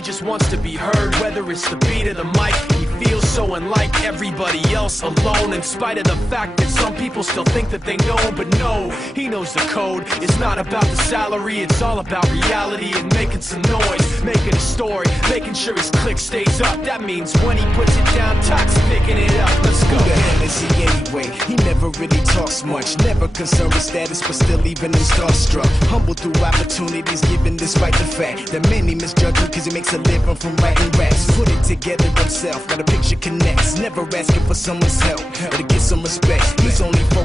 he just wants to be heard. Whether it's the beat of the mic, he feels so unlike everybody else, alone, in spite of the fact that some people still think that they know him. But no, he knows the code. It's not about the salary, it's all about reality and making some noise, making a story, making sure his click stays up. That means when he puts it down, Toxic picking it up. Let's go. Who the hell is he anyway? He never really talks much, never concerned with status, but still even him starstruck. Humble through opportunities, given despite the fact that many misjudge him because he makes a living from writing raps. Put it together himself, got a picture connects, never asking for someone's help or to get some respect. He's only focused